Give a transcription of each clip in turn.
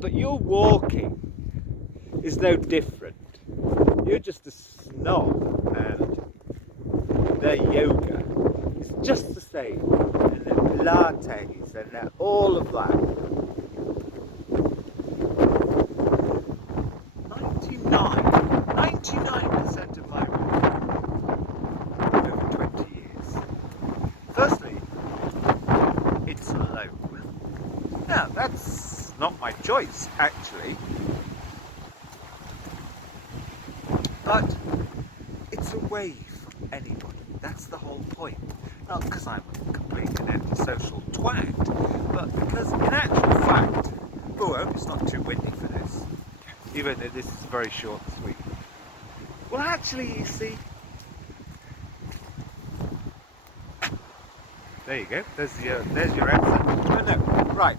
but your walking is no different. You're just a snob, and their yoga is just the same, and their Pilates, and their all of that. 99% of my work over 20 years. Firstly, it's alone. Now, that's not my choice, actually. But it's away from anybody. That's the whole point. Not because I'm a complete and antisocial twat, but because in actual fact, oh, I hope it's not too windy for this, even though this is very short and sweet. Well, actually, you see, there you go. There's your answer. Oh, no, right.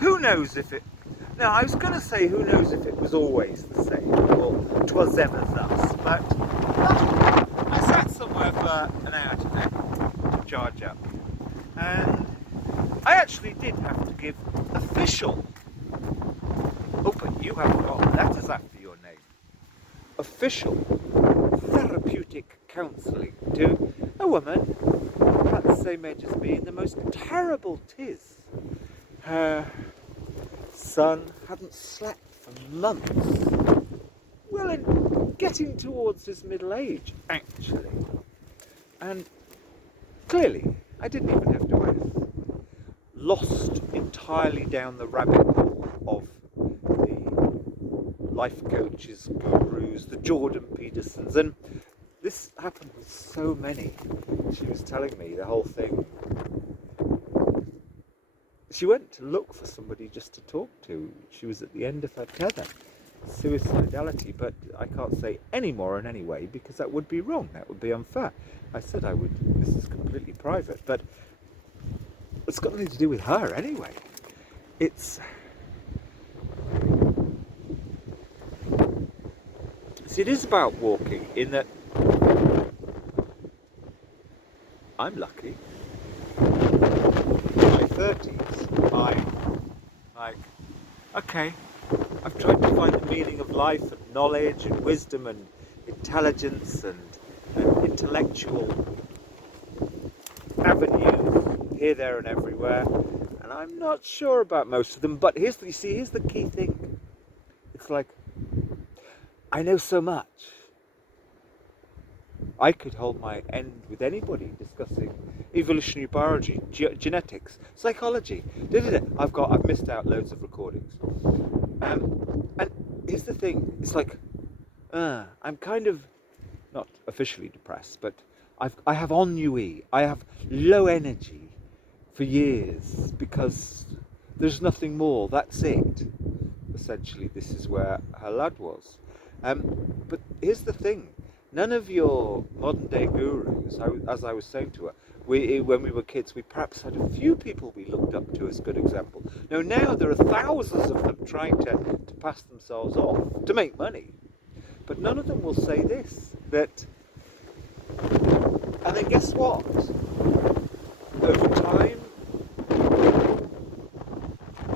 Who knows if it... Now, I was going to say who knows if it was always the same, or 'twas ever thus, but I sat somewhere for an hour today to charge up, and I actually did have to give official... Oh, but you haven't got letters after your name. Official therapeutic counselling to a woman about the same age as me in the most terrible tiz. Her son hadn't slept for months. Well, and getting towards his middle age, actually. And clearly, I didn't even have to ask. Lost entirely down the rabbit hole of the life coaches, gurus, the Jordan Petersons, and this happened with so many. She was telling me the whole thing. She went to look for somebody just to talk to. She was at the end of her tether. Suicidality, but I can't say any more in any way because that would be wrong. That would be unfair. I said I would. This is completely private, but it's got nothing to do with her anyway. It's... See, it is about walking in that I'm lucky. In my 30s, I'm like, okay, I've tried to find the meaning of life and knowledge and wisdom and intelligence and intellectual avenues here, there and everywhere, and I'm not sure about most of them, but here's the key thing. It's like, I know so much. I could hold my end with anybody discussing evolutionary biology, genetics, psychology. I've missed out loads of recordings. And here's the thing. It's like, I'm kind of not officially depressed, but I have ennui. I have low energy for years because there's nothing more. That's it. Essentially, this is where her lad was. But here's the thing. None of your modern day gurus, as I was saying to her, when we were kids, we perhaps had a few people we looked up to as good example. Now there are thousands of them trying to pass themselves off to make money. But none of them will say this, that... And then guess what? Over time,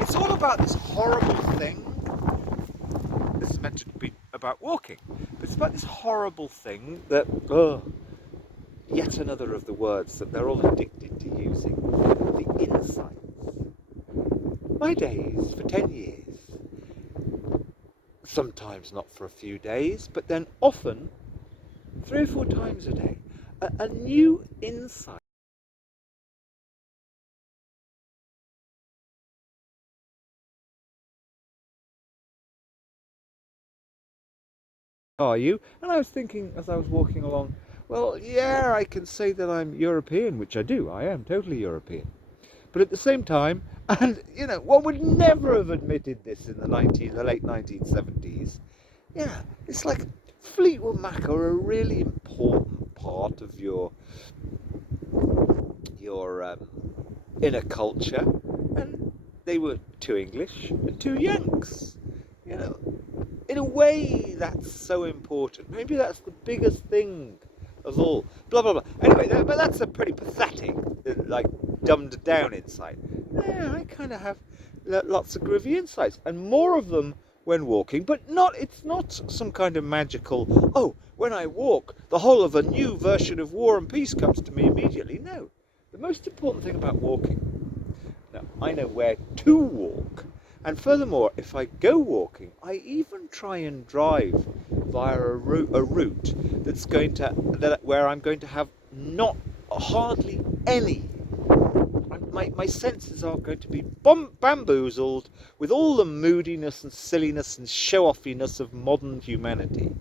it's all about this horrible thing. This is meant to be about walking, but it's about this horrible thing that, yet another of the words that they're all addicted to using, the insights. My days for 10 years, sometimes not for a few days, but then often 3 or 4 times a day, a new insight. Are you? And I was thinking as I was walking along, well, yeah, I can say that I'm European, which I do. I am totally European. But at the same time, and one would never have admitted this in the late 1970s. Yeah, it's like Fleetwood Mac are a really important part of your inner culture, and they were 2 English and 2 Yanks. In a way, that's so important. Maybe that's the biggest thing of all. Blah blah blah. Anyway, but that's a pretty pathetic, like dumbed down insight. Yeah, I kind of have lots of groovy insights, and more of them when walking. But not. It's not some kind of magical. Oh, when I walk, the whole of a new version of War and Peace comes to me immediately. No, the most important thing about walking. Now, I know where to walk. And furthermore, if I go walking, I even try and drive via a route that's where I'm going to have not hardly any. My senses are going to be bamboozled with all the moodiness and silliness and show-offiness of modern humanity.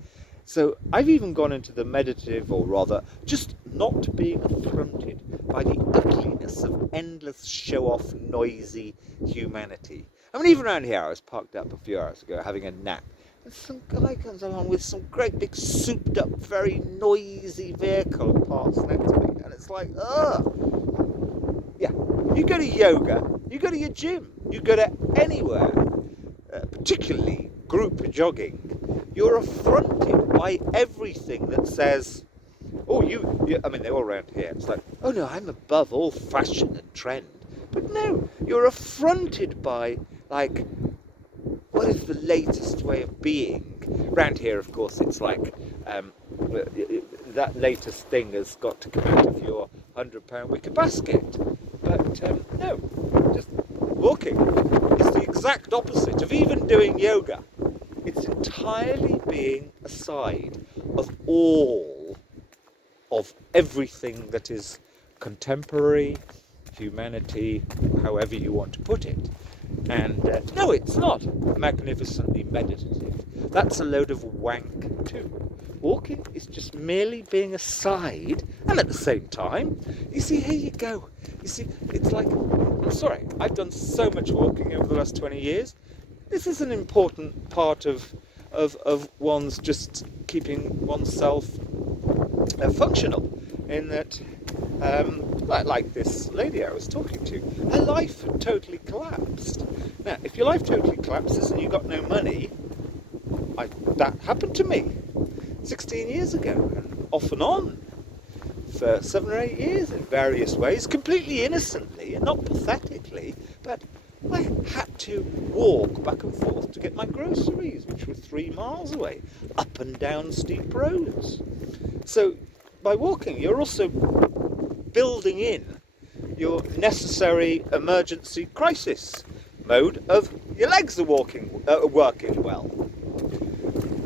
So I've even gone into the meditative, or rather, just not being affronted by the ugliness of endless show-off, noisy humanity. I mean, even around here, I was parked up a few hours ago having a nap, and some guy comes along with some great big souped up, very noisy vehicle and parks next to me, and it's like, ugh. Yeah, you go to yoga, you go to your gym, you go to anywhere, particularly group jogging, you're affronted by everything that says, oh, I mean, they're all around here. It's like, oh no, I'm above all fashion and trend. But no, you're affronted by, like, what is the latest way of being? Round here, of course, it's like, that latest thing has got to come out of your £100 wicker basket. But no, just walking. It's the exact opposite of even doing yoga. It's entirely being aside of all of everything that is contemporary, humanity, however you want to put it. And no, it's not magnificently meditative. That's a load of wank too. Walking is just merely being aside, and at the same time, you see, here you go. You see, it's like, I'm sorry, I've done so much walking over the last 20 years. This is an important part of one's just keeping oneself functional, in that, like this lady I was talking to, her life had totally collapsed. Now, if your life totally collapses and you've got no money, that happened to me 16 years ago, and off and on for 7 or 8 years in various ways, completely innocently and not pathetically, but I had to walk back and forth to get my groceries, which were 3 miles away, up and down steep roads. So by walking, you're also building in your necessary emergency crisis mode of your legs are working well.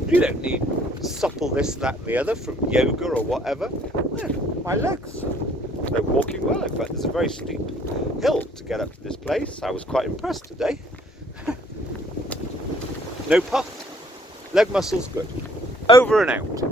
You don't need supple this, that and the other from yoga or whatever. No, my legs, they're walking well. In fact, there's a very steep hill to get up to this place. I was quite impressed today. No puff. Leg muscles good. Over and out.